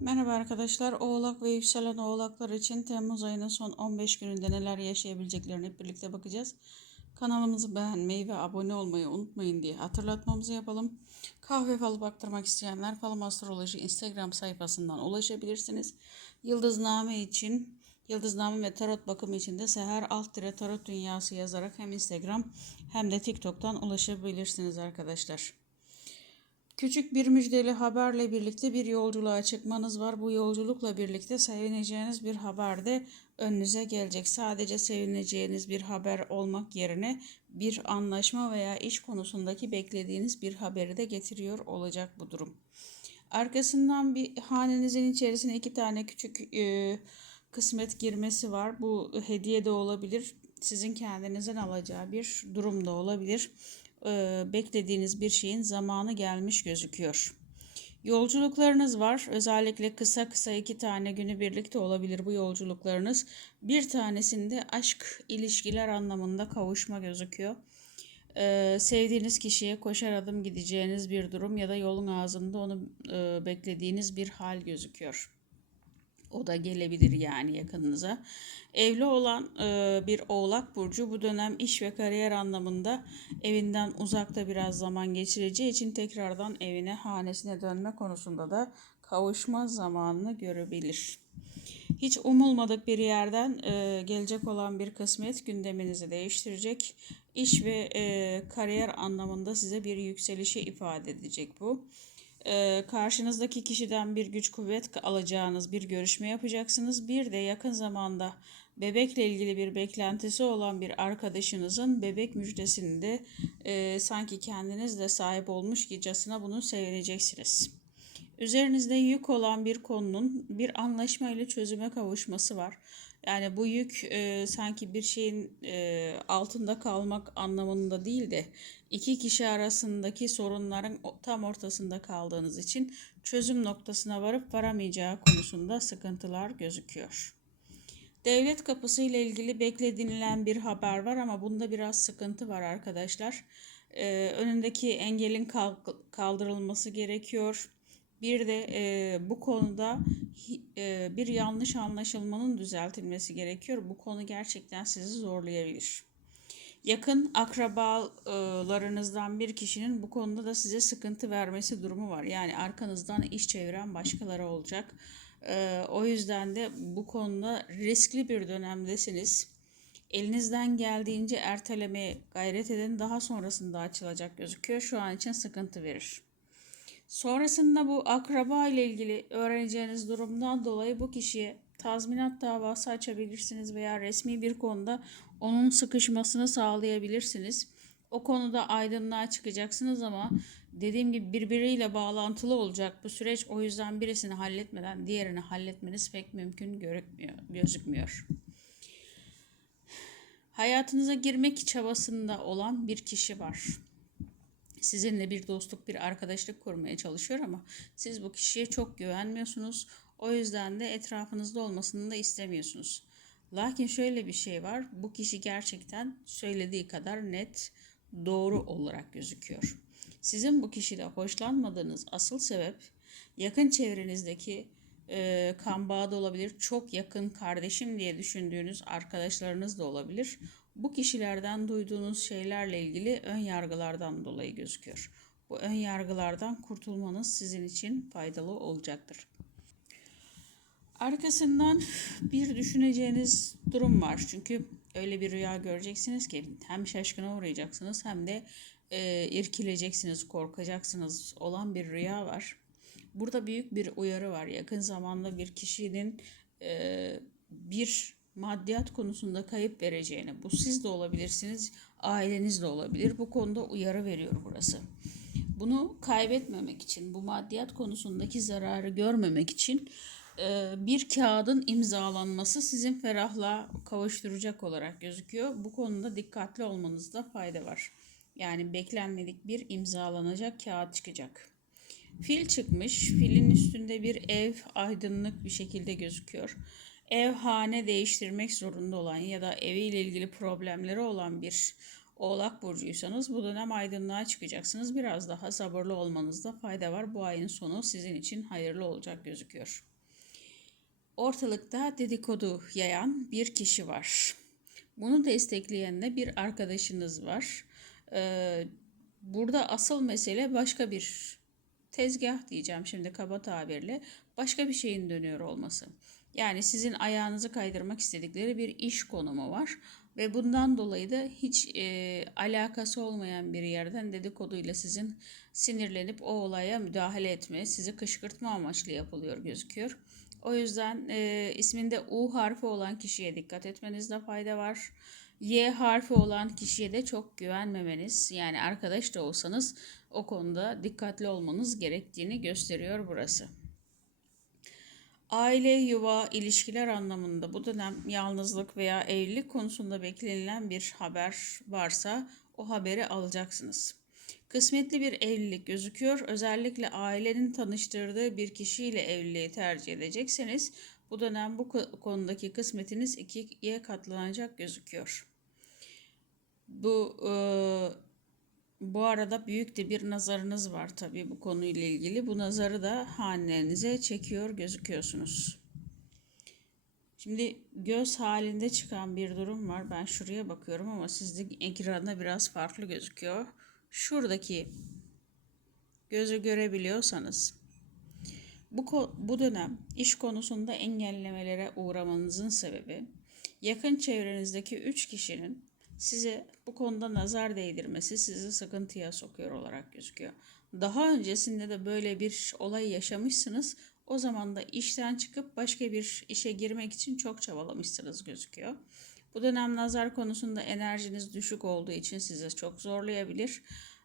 Merhaba arkadaşlar. Oğlak ve yükselen oğlaklar için Temmuz ayının son 15 gününde neler yaşayabileceklerini hep birlikte bakacağız. Kanalımızı beğenmeyi ve abone olmayı unutmayın diye hatırlatmamızı yapalım. Kahve falı baktırmak isteyenler Falım Astroloji Instagram sayfasından ulaşabilirsiniz. Yıldızname için, Yıldızname ve tarot bakımı için de Seher Alt Tarot Dünyası yazarak hem Instagram hem de TikTok'tan ulaşabilirsiniz arkadaşlar. Küçük bir müjdeli haberle birlikte bir yolculuğa çıkmanız var. Bu yolculukla birlikte sevineceğiniz bir haber de önünüze gelecek. Sadece sevineceğiniz bir haber olmak yerine bir anlaşma veya iş konusundaki beklediğiniz bir haberi de getiriyor olacak bu durum. Arkasından bir hanenizin içerisine iki tane küçük e, kısmet girmesi var. Bu hediye de olabilir. Sizin kendinizden alacağı bir durum da olabilir e, beklediğiniz bir şeyin zamanı gelmiş gözüküyor. Yolculuklarınız var. Özellikle kısa kısa iki tane günü birlikte olabilir bu yolculuklarınız. Bir tanesinde aşk ilişkiler anlamında kavuşma gözüküyor. Ee, sevdiğiniz kişiye koşar adım gideceğiniz bir durum ya da yolun ağzında onu e, beklediğiniz bir hal gözüküyor. O da gelebilir yani yakınınıza. Evli olan e, bir oğlak burcu bu dönem iş ve kariyer anlamında evinden uzakta biraz zaman geçireceği için tekrardan evine, hanesine dönme konusunda da kavuşma zamanını görebilir. Hiç umulmadık bir yerden e, gelecek olan bir kısmet gündeminizi değiştirecek. İş ve e, kariyer anlamında size bir yükselişi ifade edecek bu karşınızdaki kişiden bir güç kuvvet alacağınız bir görüşme yapacaksınız. Bir de yakın zamanda bebekle ilgili bir beklentisi olan bir arkadaşınızın bebek müjdesinde e, sanki kendiniz de sahip olmuş gicasına bunu sevineceksiniz. Üzerinizde yük olan bir konunun bir anlaşma ile çözüme kavuşması var. Yani bu yük e, sanki bir şeyin e, altında kalmak anlamında değil de iki kişi arasındaki sorunların tam ortasında kaldığınız için çözüm noktasına varıp varamayacağı konusunda sıkıntılar gözüküyor. Devlet kapısı ile ilgili beklediğinilen bir haber var ama bunda biraz sıkıntı var arkadaşlar. Ee, önündeki engelin kaldırılması gerekiyor. Bir de e, bu konuda e, bir yanlış anlaşılmanın düzeltilmesi gerekiyor. Bu konu gerçekten sizi zorlayabilir. Yakın akrabalarınızdan bir kişinin bu konuda da size sıkıntı vermesi durumu var. Yani arkanızdan iş çeviren başkaları olacak. E, o yüzden de bu konuda riskli bir dönemdesiniz. Elinizden geldiğince ertelemeye gayret edin. Daha sonrasında açılacak gözüküyor. Şu an için sıkıntı verir. Sonrasında bu akraba ile ilgili öğreneceğiniz durumdan dolayı bu kişiye tazminat davası açabilirsiniz veya resmi bir konuda onun sıkışmasını sağlayabilirsiniz. O konuda aydınlığa çıkacaksınız ama dediğim gibi birbiriyle bağlantılı olacak bu süreç. O yüzden birisini halletmeden diğerini halletmeniz pek mümkün görükmüyor, gözükmüyor. Hayatınıza girmek çabasında olan bir kişi var sizinle bir dostluk, bir arkadaşlık kurmaya çalışıyor ama siz bu kişiye çok güvenmiyorsunuz. O yüzden de etrafınızda olmasını da istemiyorsunuz. Lakin şöyle bir şey var. Bu kişi gerçekten söylediği kadar net, doğru olarak gözüküyor. Sizin bu kişide hoşlanmadığınız asıl sebep yakın çevrenizdeki e, kan bağı da olabilir. Çok yakın kardeşim diye düşündüğünüz arkadaşlarınız da olabilir bu kişilerden duyduğunuz şeylerle ilgili ön yargılardan dolayı gözüküyor. Bu ön yargılardan kurtulmanız sizin için faydalı olacaktır. Arkasından bir düşüneceğiniz durum var. Çünkü öyle bir rüya göreceksiniz ki hem şaşkına uğrayacaksınız hem de e, irkileceksiniz, korkacaksınız olan bir rüya var. Burada büyük bir uyarı var. Yakın zamanda bir kişinin e, bir maddiyat konusunda kayıp vereceğini, bu siz de olabilirsiniz, aileniz de olabilir. Bu konuda uyarı veriyor burası. Bunu kaybetmemek için, bu maddiyat konusundaki zararı görmemek için e, bir kağıdın imzalanması sizin ferahla kavuşturacak olarak gözüküyor. Bu konuda dikkatli olmanızda fayda var. Yani beklenmedik bir imzalanacak kağıt çıkacak. Fil çıkmış. Filin üstünde bir ev aydınlık bir şekilde gözüküyor ev hane değiştirmek zorunda olan ya da eviyle ilgili problemleri olan bir Oğlak burcuysanız bu dönem aydınlığa çıkacaksınız. Biraz daha sabırlı olmanızda fayda var. Bu ayın sonu sizin için hayırlı olacak gözüküyor. Ortalıkta dedikodu yayan bir kişi var. Bunu destekleyen de bir arkadaşınız var. Ee, burada asıl mesele başka bir tezgah diyeceğim şimdi kaba tabirle başka bir şeyin dönüyor olması. Yani sizin ayağınızı kaydırmak istedikleri bir iş konumu var ve bundan dolayı da hiç e, alakası olmayan bir yerden dedikoduyla sizin sinirlenip o olaya müdahale etme, sizi kışkırtma amaçlı yapılıyor gözüküyor. O yüzden e, isminde U harfi olan kişiye dikkat etmenizde fayda var. Y harfi olan kişiye de çok güvenmemeniz yani arkadaş da olsanız o konuda dikkatli olmanız gerektiğini gösteriyor burası. Aile, yuva, ilişkiler anlamında bu dönem yalnızlık veya evlilik konusunda beklenilen bir haber varsa o haberi alacaksınız. Kısmetli bir evlilik gözüküyor. Özellikle ailenin tanıştırdığı bir kişiyle evliliği tercih edecekseniz bu dönem bu konudaki kısmetiniz ikiye katlanacak gözüküyor. Bu e, bu arada büyük de bir nazarınız var tabii bu konuyla ilgili. Bu nazarı da hanelerinize çekiyor gözüküyorsunuz. Şimdi göz halinde çıkan bir durum var. Ben şuraya bakıyorum ama sizde ekranda biraz farklı gözüküyor. Şuradaki gözü görebiliyorsanız bu, bu dönem iş konusunda engellemelere uğramanızın sebebi yakın çevrenizdeki 3 kişinin size bu konuda nazar değdirmesi sizi sıkıntıya sokuyor olarak gözüküyor. Daha öncesinde de böyle bir olay yaşamışsınız. O zaman da işten çıkıp başka bir işe girmek için çok çabalamışsınız gözüküyor. Bu dönem nazar konusunda enerjiniz düşük olduğu için size çok zorlayabilir.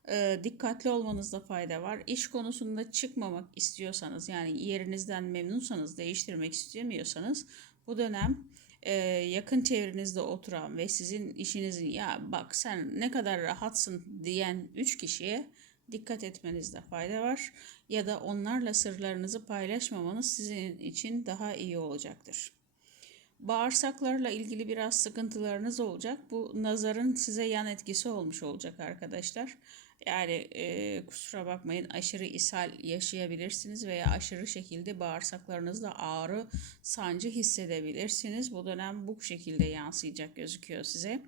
E, dikkatli olmanızda fayda var. İş konusunda çıkmamak istiyorsanız yani yerinizden memnunsanız değiştirmek istemiyorsanız bu dönem e, yakın çevrenizde oturan ve sizin işinizin ya bak sen ne kadar rahatsın diyen 3 kişiye dikkat etmenizde fayda var ya da onlarla sırlarınızı paylaşmamanız sizin için daha iyi olacaktır. Bağırsaklarla ilgili biraz sıkıntılarınız olacak. Bu nazarın size yan etkisi olmuş olacak arkadaşlar. Yani e, kusura bakmayın aşırı ishal yaşayabilirsiniz veya aşırı şekilde bağırsaklarınızda ağrı, sancı hissedebilirsiniz. Bu dönem bu şekilde yansıyacak gözüküyor size.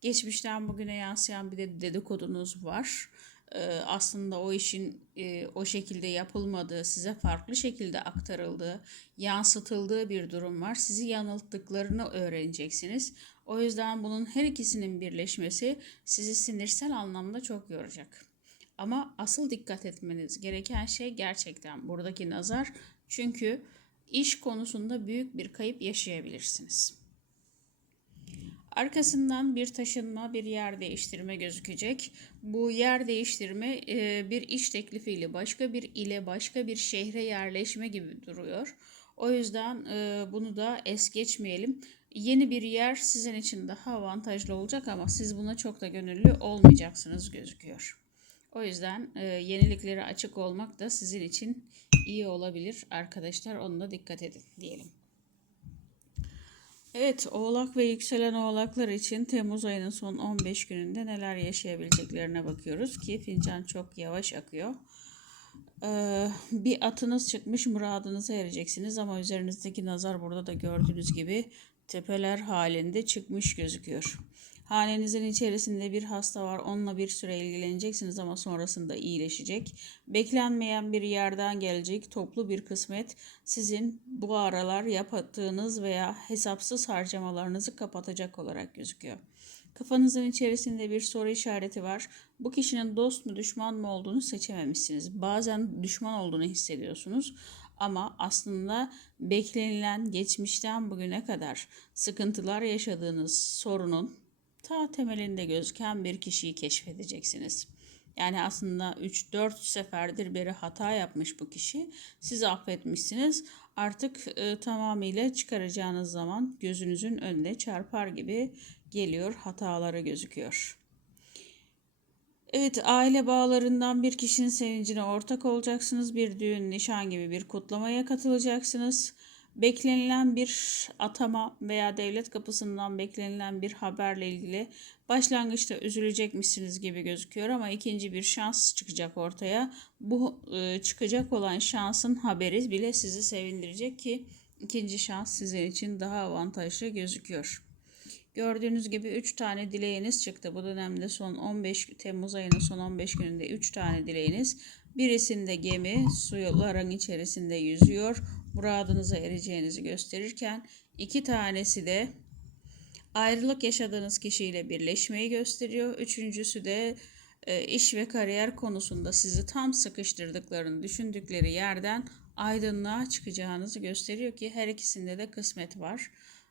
Geçmişten bugüne yansıyan bir de dedikodunuz var. E, aslında o işin e, o şekilde yapılmadığı, size farklı şekilde aktarıldığı, yansıtıldığı bir durum var. Sizi yanılttıklarını öğreneceksiniz. O yüzden bunun her ikisinin birleşmesi sizi sinirsel anlamda çok yoracak. Ama asıl dikkat etmeniz gereken şey gerçekten buradaki nazar. Çünkü iş konusunda büyük bir kayıp yaşayabilirsiniz. Arkasından bir taşınma, bir yer değiştirme gözükecek. Bu yer değiştirme e, bir iş teklifiyle başka bir ile, başka bir şehre yerleşme gibi duruyor. O yüzden e, bunu da es geçmeyelim. Yeni bir yer sizin için daha avantajlı olacak ama siz buna çok da gönüllü olmayacaksınız gözüküyor. O yüzden e, yeniliklere açık olmak da sizin için iyi olabilir arkadaşlar. Onunla dikkat edin diyelim. Evet, Oğlak ve yükselen Oğlaklar için Temmuz ayının son 15 gününde neler yaşayabileceklerine bakıyoruz ki fincan çok yavaş akıyor. Ee, bir atınız çıkmış muradınıza ereceksiniz ama üzerinizdeki nazar burada da gördüğünüz gibi tepeler halinde çıkmış gözüküyor. Hanenizin içerisinde bir hasta var. Onunla bir süre ilgileneceksiniz ama sonrasında iyileşecek. Beklenmeyen bir yerden gelecek toplu bir kısmet sizin bu aralar yaptığınız veya hesapsız harcamalarınızı kapatacak olarak gözüküyor. Kafanızın içerisinde bir soru işareti var. Bu kişinin dost mu düşman mı olduğunu seçememişsiniz. Bazen düşman olduğunu hissediyorsunuz ama aslında beklenilen geçmişten bugüne kadar sıkıntılar yaşadığınız sorunun ta temelinde gözüken bir kişiyi keşfedeceksiniz. Yani aslında 3-4 seferdir beri hata yapmış bu kişi. Siz affetmişsiniz. Artık e, tamamıyla çıkaracağınız zaman gözünüzün önüne çarpar gibi geliyor. Hataları gözüküyor. Evet, aile bağlarından bir kişinin sevincine ortak olacaksınız. Bir düğün, nişan gibi bir kutlamaya katılacaksınız. Beklenilen bir atama veya devlet kapısından beklenilen bir haberle ilgili başlangıçta üzülecekmişsiniz gibi gözüküyor ama ikinci bir şans çıkacak ortaya. Bu e, çıkacak olan şansın haberi bile sizi sevindirecek ki ikinci şans sizin için daha avantajlı gözüküyor. Gördüğünüz gibi 3 tane dileğiniz çıktı. Bu dönemde son 15 Temmuz ayının son 15 gününde 3 tane dileğiniz. Birisinde gemi suların içerisinde yüzüyor. Muradınıza ereceğinizi gösterirken iki tanesi de ayrılık yaşadığınız kişiyle birleşmeyi gösteriyor. Üçüncüsü de e, iş ve kariyer konusunda sizi tam sıkıştırdıklarını düşündükleri yerden aydınlığa çıkacağınızı gösteriyor ki her ikisinde de kısmet var.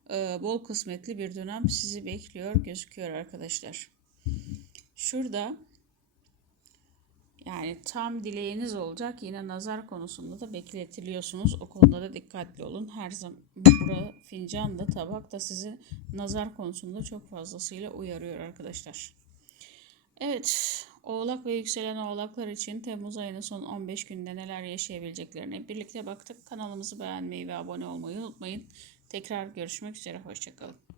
E, bol kısmetli bir dönem sizi bekliyor gözüküyor arkadaşlar. Şurada yani tam dileğiniz olacak. Yine nazar konusunda da bekletiliyorsunuz. O konuda da dikkatli olun. Her zaman bura fincan da tabak da sizi nazar konusunda çok fazlasıyla uyarıyor arkadaşlar. Evet, Oğlak ve yükselen oğlaklar için Temmuz ayının son 15 günde neler yaşayabileceklerine birlikte baktık. Kanalımızı beğenmeyi ve abone olmayı unutmayın. Tekrar görüşmek üzere, hoşçakalın.